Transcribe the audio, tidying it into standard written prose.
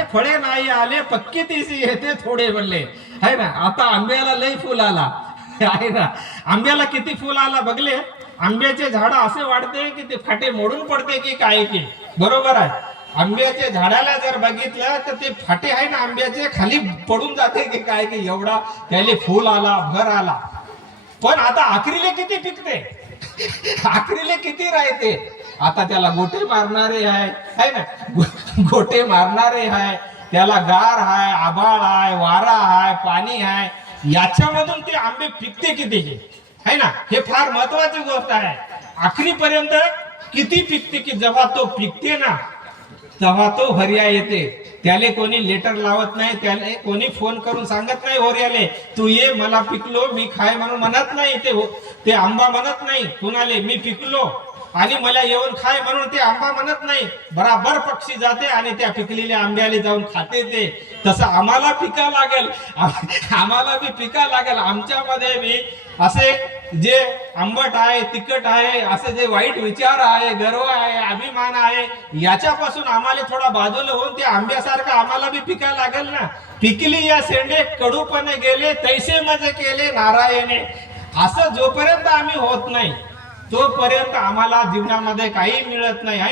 आंब्याचे फळे नाही आले, पक्की तिसी येते थोडे बोलले, आहे ना. आता आंब्याला लई फुल आला, आहे ना. आंब्याला किती फुल आला बघले. आंब्याचे झाड असे वाढते की ते फाटे मोडून पडते की काय की, बरोबर आहे. आंब्याच्या झाडाला जर बघितलं तर ते फाटे आहे ना आंब्याचे खाली पडून जाते की काय की, एवढा त्याले फुल आला, भर आला. पण आता आखरीले किती पिकते, आखरीले किती राहते. आता त्याला गोटे मारणारे आहे ना, गोटे मारणारे आहे, त्याला गार आहे, आभाळ आहे, वारा आहे, पाणी आहे, याच्यामधून ते आंबे पिकते किती आहे ना. हे फार महत्वाची गोष्ट आहे. आखरीपर्यंत किती पिकते की जेव्हा तो पिकते ना तेव्हा तो हरिया येते. त्याले कोणी लेटर लावत नाही, त्याले कोणी फोन करून सांगत नाही हरियाले तू ये मला पिकलो मी खाय म्हणून म्हणत नाही. ते आंबा म्हणत नाही कुणाले मी पिकलो आणि मला येऊन खाय म्हणून ते आंबा म्हणत नाही. बराबर पक्षी जाते आणि त्या पिकलेल्या आंब्याला जाऊन खाते. ते तसं आम्हाला पिका लागेल, आम्हाला बी पिका लागेल. आमच्यामध्ये बी असे जे आंबट आहे, तिखट आहे, असे जे वाईट विचार आहे, गर्व आहे, अभिमान आहे, याच्यापासून आम्हाला थोडा बाजूला होऊन ते आंब्यासारखं आम्हाला बी पिका लागेल ना. पिकली या शेंडे कडूपणे गेले, तैसे मजे केले नारायणे. असं जोपर्यंत आम्ही होत नाही तोपर्यंत आम्हाला जीवनामध्ये काही मिळत नाही, आहे ना.